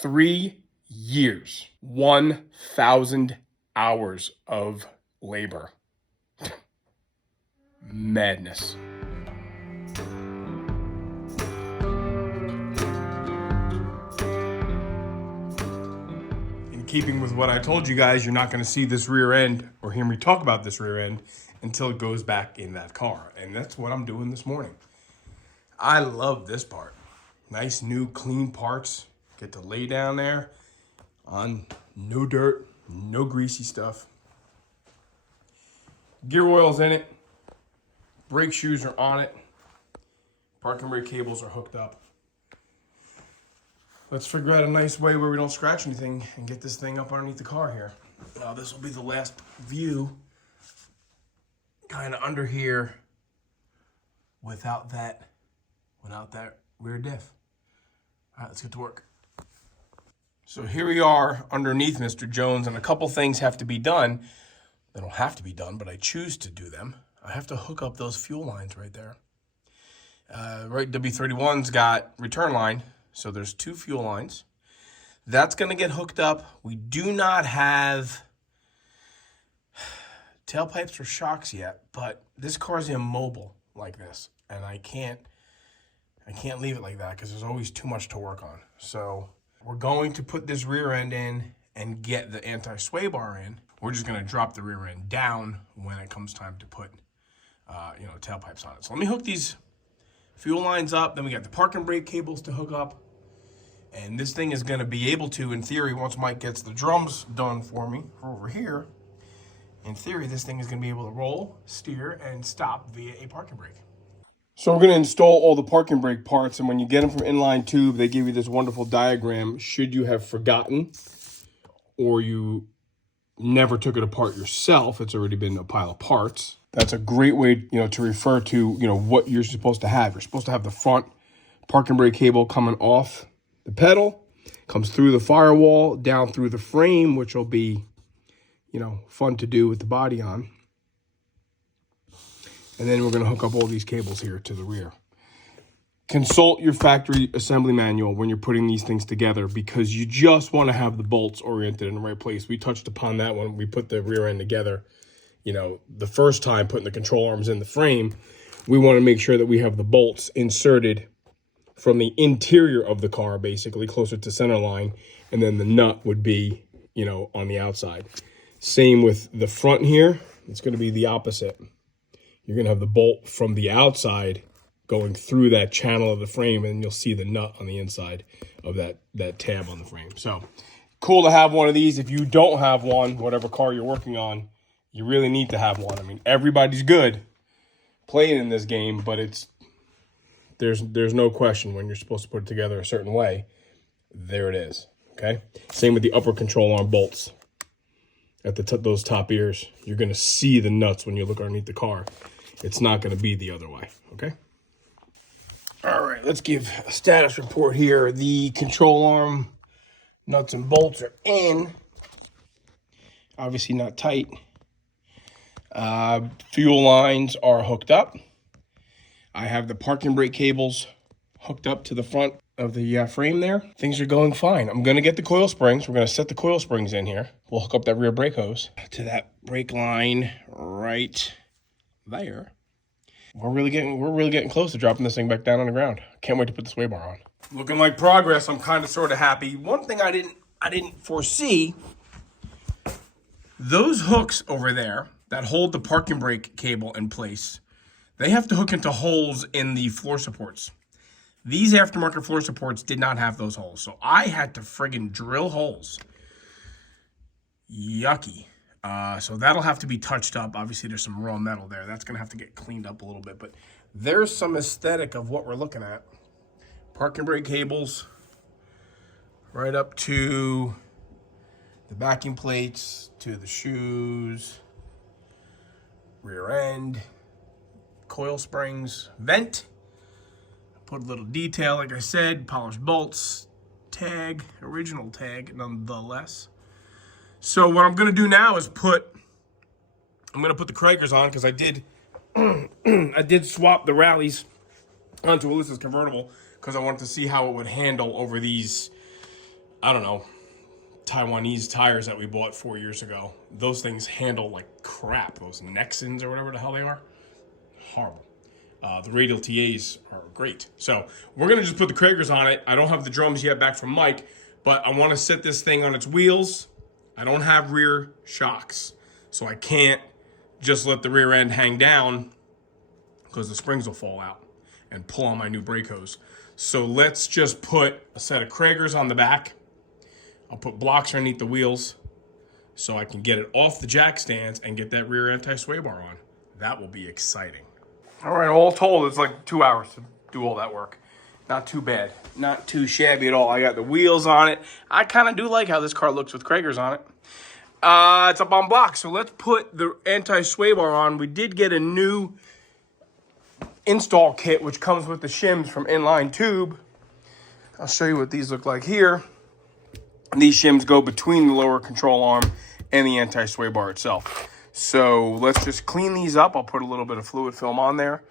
3 years, 1,000 hours of labor. Madness. In keeping with what I told you guys, you're not going to see this rear end or hear me talk about this rear end until it goes back in that car. And that's what I'm doing this morning. I love this part. Nice, new, clean parts. Get to lay down there on no dirt, no greasy stuff. Gear oil's in it. Brake shoes are on it. Parking brake cables are hooked up. Let's figure out a nice way where we don't scratch anything and get this thing up underneath the car here. Now this will be the last view, kind of under here, without that rear diff. All right, let's get to work. So here we are underneath Mr. Jones, and a couple things have to be done. They don't have to be done, but I choose to do them. I have to hook up those fuel lines right there. Right, W-31's got return line, so there's 2 fuel lines. That's going to get hooked up. We do not have tailpipes or shocks yet, but this car's immobile like this, and I can't leave it like that because there's always too much to work on. So we're going to put this rear end in and get the anti-sway bar in. We're just going to drop the rear end down when it comes time to put tailpipes on it. So let me hook these fuel lines up. Then we got the parking brake cables to hook up. And this thing is going to be able to, in theory, once Mike gets the drums done for me over here, in theory, this thing is going to be able to roll, steer, and stop via a parking brake. So we're going to install all the parking brake parts, and when you get them from Inline Tube, they give you this wonderful diagram. Should you have forgotten or you never took it apart yourself, it's already been a pile of parts. That's a great way, to refer to, what you're supposed to have. You're supposed to have the front parking brake cable coming off the pedal, comes through the firewall, down through the frame, which will be, fun to do with the body on. And then we're going to hook up all these cables here to the rear. Consult your factory assembly manual when you're putting these things together, because you just want to have the bolts oriented in the right place. We touched upon that when we put the rear end together. The first time putting the control arms in the frame, we want to make sure that we have the bolts inserted from the interior of the car, basically closer to center line, and then the nut would be, on the outside. Same with the front here. It's going to be the opposite. You're going to have the bolt from the outside going through that channel of the frame, and you'll see the nut on the inside of that tab on the frame. So cool to have one of these. If you don't have one, whatever car you're working on, you really need to have one. I mean, everybody's good playing in this game, but there's no question when you're supposed to put it together a certain way. There it is, okay? Same with the upper control arm bolts. At those top ears, you're going to see the nuts when you look underneath the car. It's not going to be the other way, okay? All right, let's give a status report here. The control arm nuts and bolts are in. Obviously not tight. Fuel lines are hooked up. I have the parking brake cables hooked up to the front of the frame there. Things are going fine. I'm going to get the coil springs. We're going to set the coil springs in here. We'll hook up that rear brake hose to that brake line right there. We're really getting close to dropping this thing back down on the ground. Can't wait to put the sway bar on. Looking like progress. I'm kind of sort of happy. One thing I didn't foresee, those hooks over there that hold the parking brake cable in place, they have to hook into holes in the floor supports. These aftermarket floor supports did not have those holes, so I had to friggin' drill holes. Yucky. So that'll have to be touched up. Obviously, there's some raw metal there. That's going to have to get cleaned up a little bit, but there's some aesthetic of what we're looking at. Parking brake cables right up to the backing plates, to the shoes, rear end, coil springs, vent. Put a little detail, like I said, polished bolts, tag, original tag, nonetheless. So what I'm gonna do now is I'm gonna put the Krikers on, because I did I did swap the rallies onto Alyssa's convertible because I wanted to see how it would handle over these I don't know, Taiwanese tires that we bought 4 years ago. Those things handle like crap. Those Nexans or whatever the hell they are. Horrible. The radial TAs are great. So we're going to just put the Kragers on it. I don't have the drums yet back from Mike, but I want to set this thing on its wheels. I don't have rear shocks, so I can't just let the rear end hang down because the springs will fall out and pull on my new brake hose. So let's just put a set of Kragers on the back. I'll put blocks underneath the wheels so I can get it off the jack stands and get that rear anti-sway bar on. That will be exciting. All right, all told, it's like 2 hours to do all that work. Not too bad. Not too shabby at all. I got the wheels on it. I kind of do like how this car looks with Kragers on it. It's up on blocks, so let's put the anti-sway bar on. We did get a new install kit, which comes with the shims from Inline Tube. I'll show you what these look like here. These shims go between the lower control arm and the anti-sway bar itself. So let's just clean these up. I'll put a little bit of fluid film on there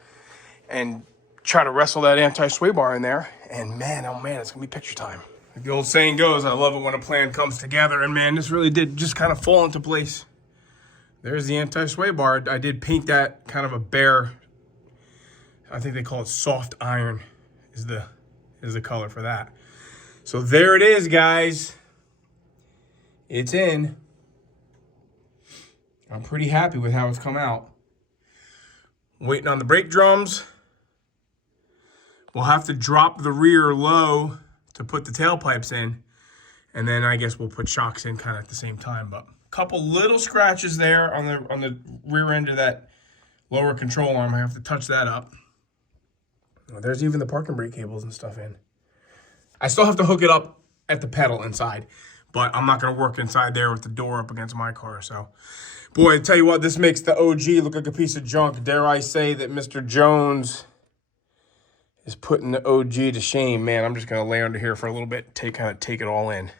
and try to wrestle that anti-sway bar in there. And man, oh man, it's gonna be picture time. Like the old saying goes, I love it when a plan comes together, and man, this really did just kind of fall into place. There's the anti-sway bar. I did paint that kind of a bare, I think they call it soft iron is the color for that. So there it is, guys. It's in. I'm pretty happy with how it's come out. Waiting on the brake drums. We'll have to drop the rear low to put the tailpipes in. And then I guess we'll put shocks in kind of at the same time. But a couple little scratches there on the rear end of that lower control arm. I have to touch that up. Oh, there's even the parking brake cables and stuff in. I still have to hook it up at the pedal inside. But I'm not going to work inside there with the door up against my car. So, boy, I tell you what, this makes the OG look like a piece of junk. Dare I say that Mr. Jones is putting the OG to shame. Man, I'm just going to lay under here for a little bit, kind of take it all in.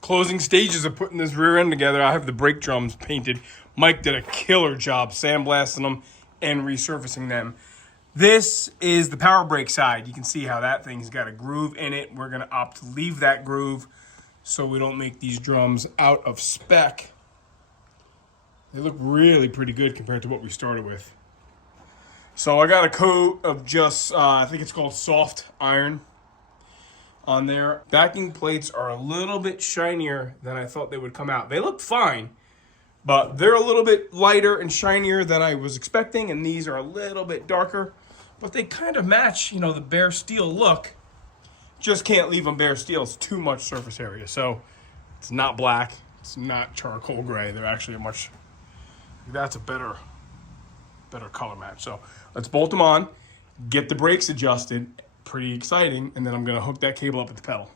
Closing stages of putting this rear end together. I have the brake drums painted. Mike did a killer job sandblasting them and resurfacing them. This is the power brake side. You can see how that thing's got a groove in it. We're going to opt to leave that groove so we don't make these drums out of spec. They look really pretty good compared to what we started with. So I got a coat of just, I think it's called soft iron on there. Backing plates are a little bit shinier than I thought they would come out. They look fine, but they're a little bit lighter and shinier than I was expecting, and these are a little bit darker. But they kind of match, you know, the bare steel look. Just can't leave them bare steel. It's too much surface area. So it's not black. It's not charcoal gray. They're actually that's a better color match. So let's bolt them on, get the brakes adjusted. Pretty exciting. And then I'm going to hook that cable up at the pedal.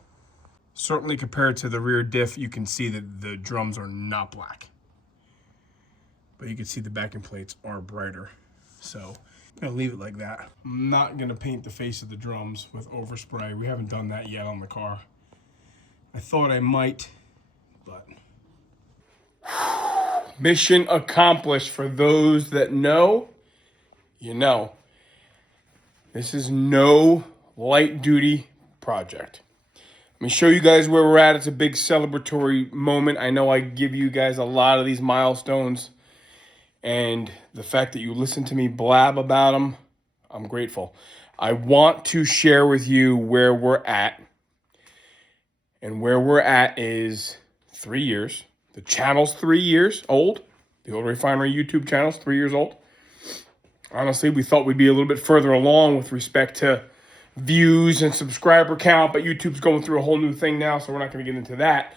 Certainly compared to the rear diff, you can see that the drums are not black. But you can see the backing plates are brighter. So I'm gonna leave it like that. I'm not gonna paint the face of the drums with overspray. We haven't done that yet on the car. I thought I might, but. Mission accomplished. For those that know, you know. This is no light duty project. Let me show you guys where we're at. It's a big celebratory moment. I know I give you guys a lot of these milestones, and the fact that you listen to me blab about them, I'm grateful. I want to share with you where we're at. And where we're at is 3 years. The channel's 3 years old. The Auto Refinery YouTube channel's 3 years old. Honestly, we thought we'd be a little bit further along with respect to views and subscriber count, but YouTube's going through a whole new thing now, so we're not going to get into that.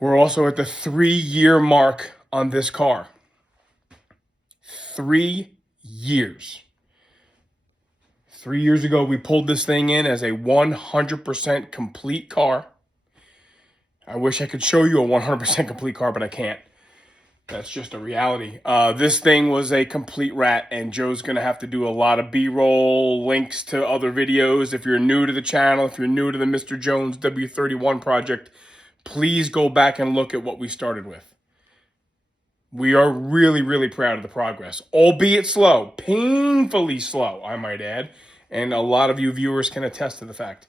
We're also at the 3-year mark on this car. 3 years. 3 years ago, we pulled this thing in as a 100% complete car. I wish I could show you a 100% complete car, but I can't. That's just a reality. This thing was a complete rat, and Joe's going to have to do a lot of B-roll, links to other videos. If you're new to the channel, if you're new to the Mr. Jones W-31 project, please go back and look at what we started with. We are really, really proud of the progress, albeit slow, painfully slow, I might add. And a lot of you viewers can attest to the fact.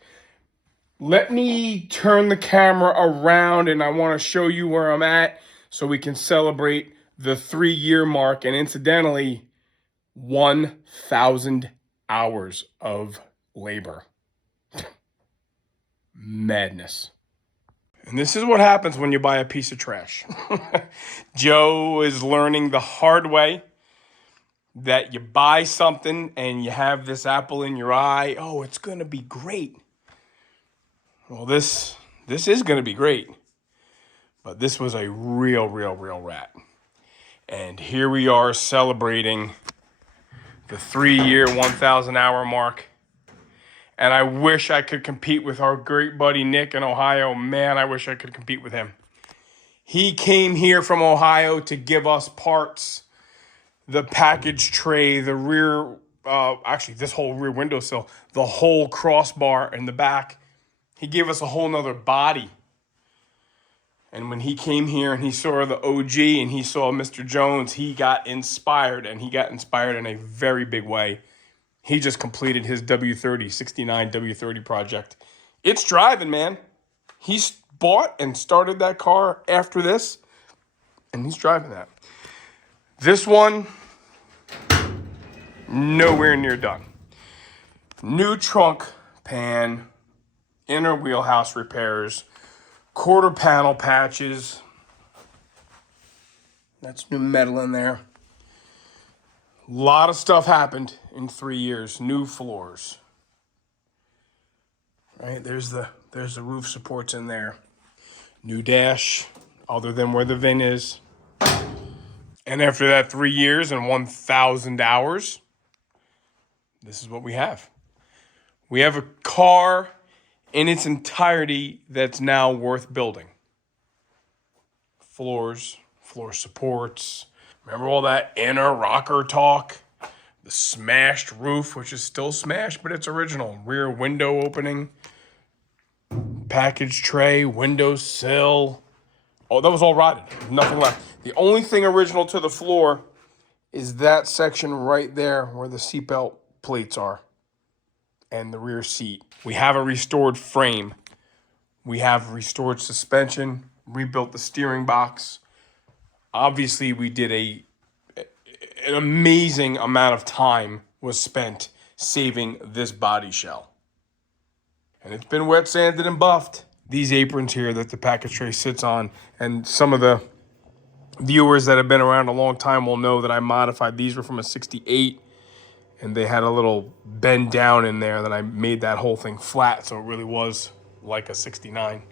Let me turn the camera around and I want to show you where I'm at so we can celebrate the 3-year mark and incidentally, 1,000 hours of labor. Madness. And this is what happens when you buy a piece of trash. Joe is learning the hard way that you buy something and you have this apple in your eye. Oh, it's going to be great. Well, this is going to be great. But this was a real rat. And here we are celebrating the 3-year, 1,000 hour mark. And I wish I could compete with our great buddy Nick in Ohio. Man, I wish I could compete with him. He came here from Ohio to give us parts, the package tray, the rear, actually this whole rear windowsill, the whole crossbar in the back. He gave us a whole nother body. And when he came here and he saw the OG and he saw Mr. Jones, he got inspired, and he got inspired in a very big way. He just completed his W-30, 69 W-30 project. It's driving, man. He bought and started that car after this, and he's driving that. This one, nowhere near done. New trunk pan, inner wheelhouse repairs, quarter panel patches. That's new metal in there. A lot of stuff happened in 3 years. New floors. Right, there's the roof supports in there. New dash, other than where the VIN is. And after that 3 years and 1,000 hours, this is what we have. We have a car in its entirety that's now worth building. Floors, floor supports. Remember all that inner rocker talk? The smashed roof, which is still smashed, but it's original. Rear window opening. Package tray, window sill. Oh, that was all rotted. Nothing left. The only thing original to the floor is that section right there where the seatbelt plates are and the rear seat. We have a restored frame. We have restored suspension, rebuilt the steering box. Obviously, we did an amazing amount of time was spent saving this body shell. And it's been wet sanded and buffed. These aprons here that the package tray sits on, and some of the viewers that have been around a long time will know that I modified. These were from a 68, and they had a little bend down in there that I made that whole thing flat, so it really was like a 69.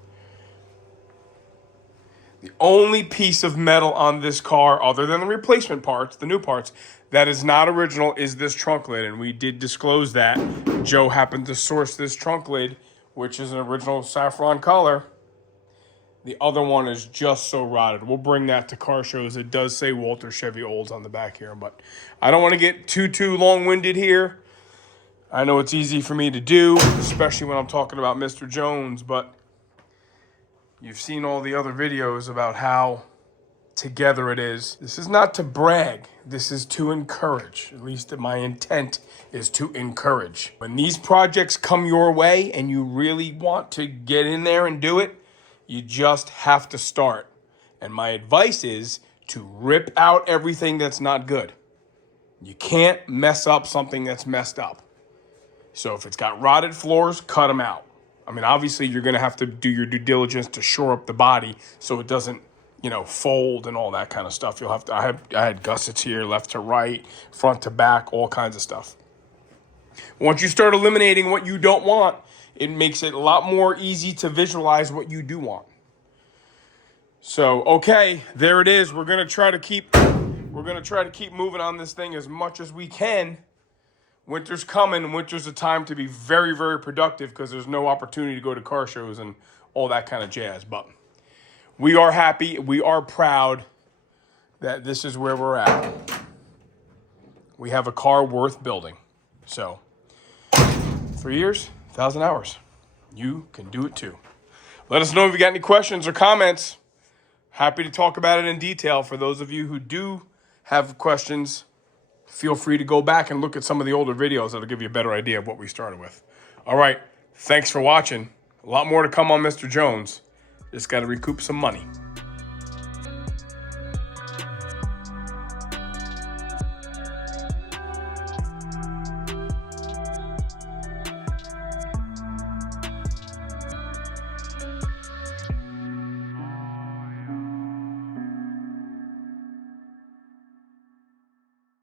The only piece of metal on this car, other than the replacement parts, the new parts, that is not original is this trunk lid, and we did disclose that. Joe happened to source this trunk lid, which is an original saffron color. The other one is just so rotted. We'll bring that to car shows. It does say Walter Chevy Olds on the back here, but I don't want to get too long-winded here. I know it's easy for me to do, especially when I'm talking about Mr. Jones, but you've seen all the other videos about how together it is. This is not to brag. This is to encourage. At least my intent is to encourage. When these projects come your way and you really want to get in there and do it, you just have to start. And my advice is to rip out everything that's not good. You can't mess up something that's messed up. So if it's got rotted floors, cut them out. I mean, obviously you're going to have to do your due diligence to shore up the body so it doesn't, fold and all that kind of stuff. You'll have to, I had gussets here, left to right, front to back, all kinds of stuff. Once you start eliminating what you don't want, it makes it a lot more easy to visualize what you do want. So, okay, there it is. We're going to try to keep moving on this thing as much as we can. Winter's coming. Winter's a time to be very, very productive because there's no opportunity to go to car shows and all that kind of jazz. But we are happy. We are proud that this is where we're at. We have a car worth building. So, 3 years, 1,000 hours. You can do it too. Let us know if you got any questions or comments. Happy to talk about it in detail. For those of you who do have questions, feel free to go back and look at some of the older videos. That'll give you a better idea of what we started with. All right, thanks for watching. A lot more to come on Mr. Jones. Just got to recoup some money.